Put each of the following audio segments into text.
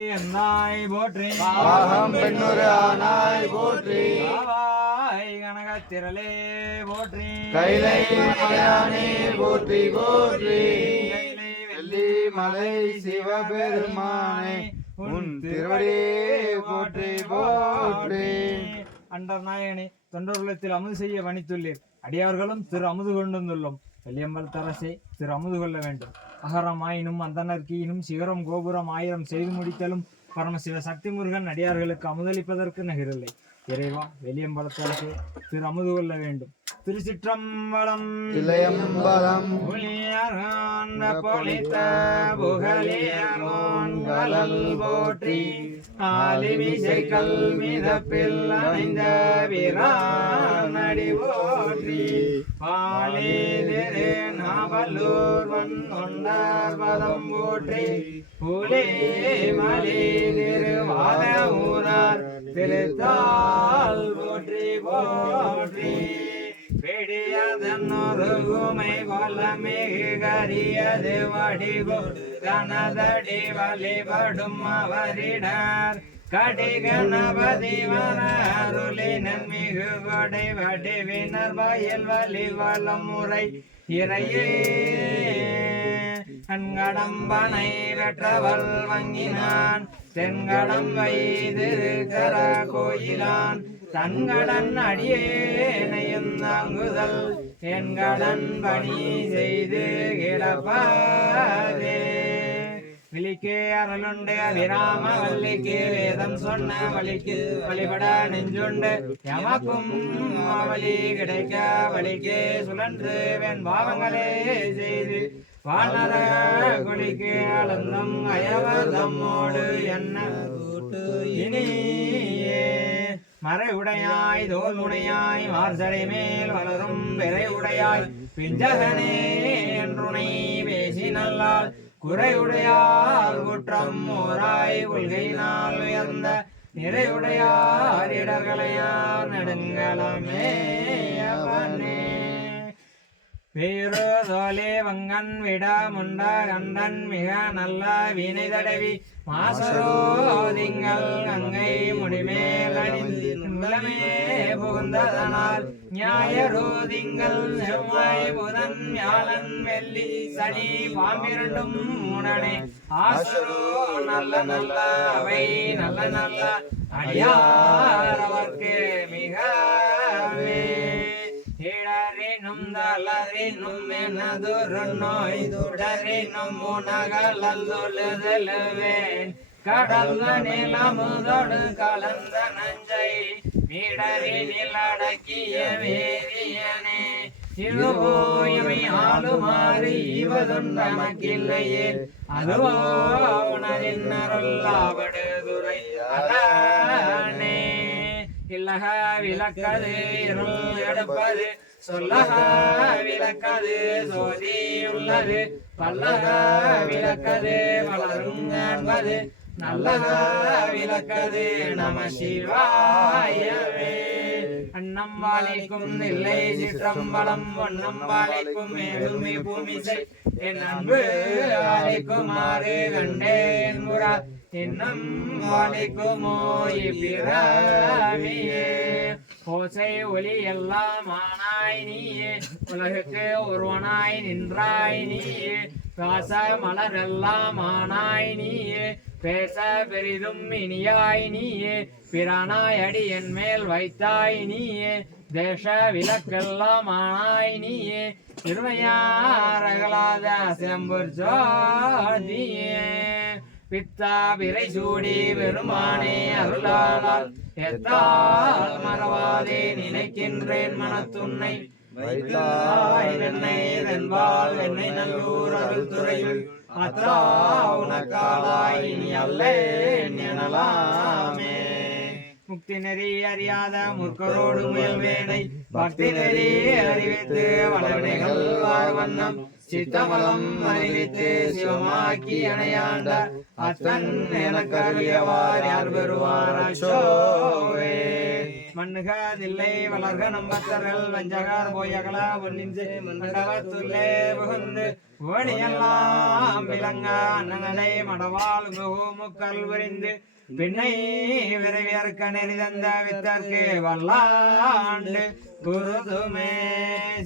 என்னாய் போற்றி. பாகம் பெண்ணுரு ஆனாய் போற்றி. கனகத்திரளே போற்றி. கைலை மலையானே போற்றி போற்றி. வெள்ளி மலை சிவபெருமானே உன் திருவடியே போற்றி போற்றி. அண்டர் நாயகனே தொண்டர்குலத்தில் அமுது செய்ய வணித்துள்ளீர் அடியவர்களும் திரு அமுது கொண்டு வந்துள்ளோம். வெள்ளியம்பல் தரசே திரு அமுது கொள்ள வேண்டும். அகரமாயினும் ஆயினும் சிகரம் கோபுரம் ஆயிரம் செய்து முடித்தலும் பரமசிவ சக்தி முருகன் அடியார்களுக்கு அமுதளிப்பதற்கு நகரில்லை. இறைவா வெளியம்பலத்தரசே திரு அமுது கொள்ள வேண்டும். திருச்சிற்றம்பலம். இளையம்பலம். புலியர்காண்ட பொலித்த புகழியர்கோன் கலல் போற்றி ஆலிமிசை கல்மிதப்பில் அணைந்த வீரானடி போற்றி. பாலிதிரு நாவலூர் வந்தொண்டார் பதம் போற்றி. புலி மலி திருவாத ஊரார் திருத்தால் போற்றி போற்றி. பெடியதன்னொருகுமை வல்லமிகு கரியது வடிவு. கனதடி வழிபடும் அவரிடார். கடி கணபதி வர அருளி கொடை வடிவினர் வயல் வழி வளம் முறை இறையே. கண்கடம்பனை வெற்றவள் வங்கினான். தென்கடம் வைதிருக்கர கோயிலான் தன்கடன் அடியேனையும் தாங்குதல். என்கடன் பணி செய்து கிடப்பாதே. விழிக்கு அருளுண்டு அபிராம வள்ளிக்கு வேதம் சொன்ன வழிக்கு வழிபட நெஞ்சுண்டு. எமக்கும் வழி கிடைக்க வழிக்கு சுழன்று வெண் பாவங்களே செய்து. வானர குழிக்கு அளந்தம் அயவர் தம்மோடு என்ன கூட்டு இனியே. மறை உடையாய் தோல் உடையாய் மார்சடை மேல் வளரும் விரை உடையாய் பிஞ்சகனே என்றுனை பேசி நல்லால் குறையுடையார் குற்றம் ஓராய் கொள்கையினால் உயர்ந்த நிறையுடையார் இடர்களையார் நெடுங்கலமே அவனே. வீரதோலே வங்கன் விட முண்ட கண்டன் மிக நல்ல வீணை தடவி மாசரோ திங்கள் கங்கை முடிமேல் அணிந்து புகுந்ததனால் ஞாயரோ திங்கள் செவ்வாய் புதன் வியாழன் வெள்ளி சனி பாம்பிரண்டும் உடனே ஆசரோ நல்ல நல்ல அவை நல்ல நல்ல அடியார் அவர்க்கு இடரினும் தளரினும் எனதொரு நோய் தொடரினும் உணகலந்தொழுதலுவேன் கடல் நிலமுதொடு கலந்த நஞ்சை நீடரினில் அடக்கிய வேதியனே. இதுவோயமை ஆளுமாறு ஈவதும் நமக்கில்லையே. அதுவோ உணரின் அருளாவடுதுரை அதானே இல்லக விளக்கது இருள் எடுப்பது. சொல்லக விளக்கது சோதி உள்ளது. பல்லக விளக்கது வளரும் காண்பது நல்லக விளக்கது நம சிவாயவே. அன்னம்பாலைக்கும் இல்லை சிற்றம்பலம் பொன்னம்பாலைக்கும் மேலுமே பூமிசை என் அன்பு ஆலைக்குமாறு கண்டேன் முரா இன்னும் வாழைக்குமோ இப்பிறவியே ஓசை ஒளி எல்லாம் ஆனாய் நீயே உலகுக்கு ஒருவனாய் நின்றாய் நீயே வாச மலர் எல்லாம் ஆனாய் நீயே பேச பெரிதும் இனியாய் நீயே. பிரானாய் அடி என் மேல் வைத்தாய் நீயே. தேச விளக்கெல்லாம் ஆனாய் நீயே. திருமையாரகலாத சிலம்பூர் ஜோதியே. பித்தா பிறை சூடி பெருமானே அருளானால் எத்தால் மறவாதே நினைக்கின்றேன் மனத்துன்னை. வைத்தாய் வெண்ணை வெண்பால் வெண்ணை நல்லூர் அருள் துறையுள் அத்தா உனக்காலாய் இனி அல்லேன் எனலாமே முக்தி நெறி அறியாத முற்கரோடு முயல்வேனை பக்தி நெறி அறிவித்து வளர்னைகள் வண்ணம் சித்தமலம் அறிவித்து சிவமாக்கி அணையாண்ட அத்தன் எனக்கு அருளியவார் யார் பெறுவார் அச்சோவே. மண்ணுகாதில்லை வளர்க நம்பத்தர்கள் வஞ்சகார் போயகலா ஒன்னின்று மண்டபத்துள்ளே புகுந்து ஓடியெல்லாம் விளங்க அண்ணனை மடவால் முகமுக்கல் உரிந்து பின்னை விரைவியற்க நெறிதந்த வித்தற்கு வல்லாண்டு குருதுமே.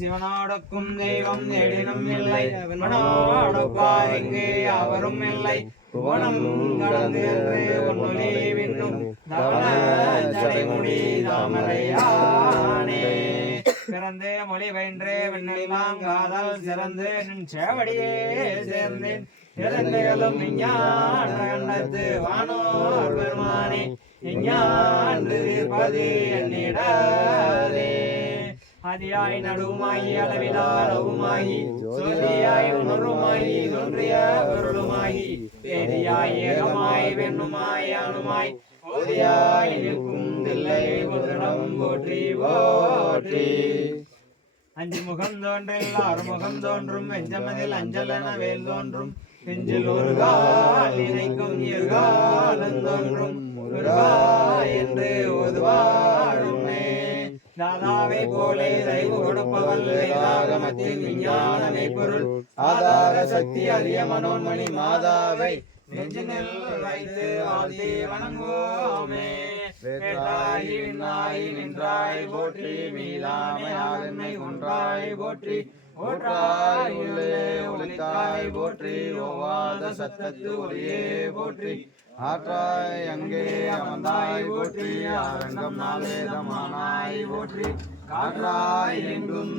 சிவனோடக்கும் தெய்வம் எடினும் இல்லை அவனோடு பாருங்கு அவரும் இல்லை. புவனம் கடந்து உன்னொலி விண்ணும் தவள ஜடைமுடி தாமரையானே. பிறந்து மொழி பயின்று விண்ணெல்லாம் காதல் சிறந்து நின் சேவடியே சேர்ந்தேன். இறந்தைகளும் விஞ்ஞான கண்டத்து வானோர் பெருமானே தீர்ப்பது என்னிடதே. அதியாய் நடுவுமாயி அளவிலா அளவுமாகி சோதியாய் உணர்வுமாயி தோன்றிய பொருளுமாகி ஆதியாய் ஏகமாய் வெண்ணுமாய் அணுமாய். ஓதியாய் நிற்கும் தில்லை முதலம் போற்றி போற்றி. அஞ்சு முகம் தோன்றில் ஆறு முகம் தோன்றும் வெஞ்சமதில் அஞ்சல் என வேல் தோன்றும். நெஞ்சில் ஒரு கால் இணைக்கும் இருகாலம் தோன்றும். முருகா என்று ஓதுவாருமே தாதாவை போலே தயவு கொடுப்பவள் வேதாகமத்தின் விஞ்ஞானமே பொருள். ஆதார சக்தி அரிய மனோன்மணி மாதாவை நெஞ்சினில் வைத்து வாழ்த்தி வணங்குவோமே. வேட்டாயி விண்ணாய் நின்றாய் போற்றி மீளாமை மீளாமையாகன்மை ஒன்றாய் போற்றி. ஓற்றாய் உள்ளே ஒளித்தாய் போற்றி ஓவாத சத்தத்து ஒளியே போற்றி. ஆற்றாய் அங்கே அமர்ந்தாய் போற்றி அரங்கம் நாளேதமானாய் போற்றி. காற்றாய் எங்கும்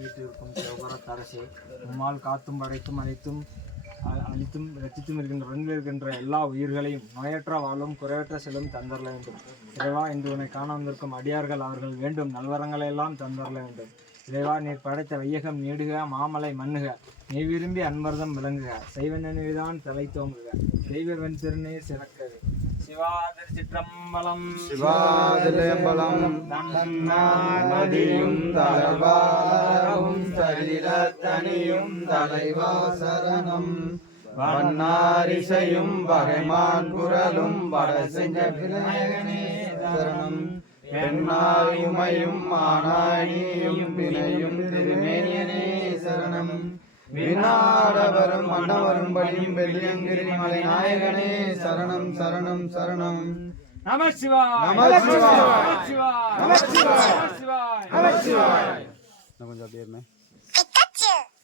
இருக்கும் வீட்டிற்கும் தரசே. உம்மால் காத்தும் படைத்தும் அனைத்தும் அனைத்தும் அழித்தும் ரச்சித்தும் இருக்கின்ற உடனில் இருக்கின்ற எல்லா உயிர்களையும் நோயற்ற வாழும் குறையற்ற செல்லும் தந்தரல வேண்டும். இறைவா இன்று உன்னை காண வந்திருக்கும் அடியார்கள் அவர்கள் வேண்டும். நல்வரங்களை எல்லாம் தந்தரல வேண்டும். இறைவா நீர் படைத்த வையகம் நீடுக மாமலை மண்ணுக. நீ விரும்பி அன்பர்தம் விளங்குக. சைவ நினைவுதான் தலை தோங்குக. தெய்வ வெண் திருநீர் சிறக்கவே சிவா திருச்சிற்றம்பலம் சிவாதிலேம்பலம் தன்னார் மதியும் தலவாரவும் சரிலத்தனியும் தலைவா சரணம் வண்ணாரிசையும் பகைமான் குரலும் பட செஞ்ச விநாயகனே சரணம். வினாடவரும் மன்னவரும் பலியும் வெள்ளியங்கிரி மலை நாயகனே சரணம் சரணம் சரணம். நம சிவாய். நம சிவாய். நம சிவாய். நம சிவாய். நம சிவாய். கொஞ்சம் அப்படியே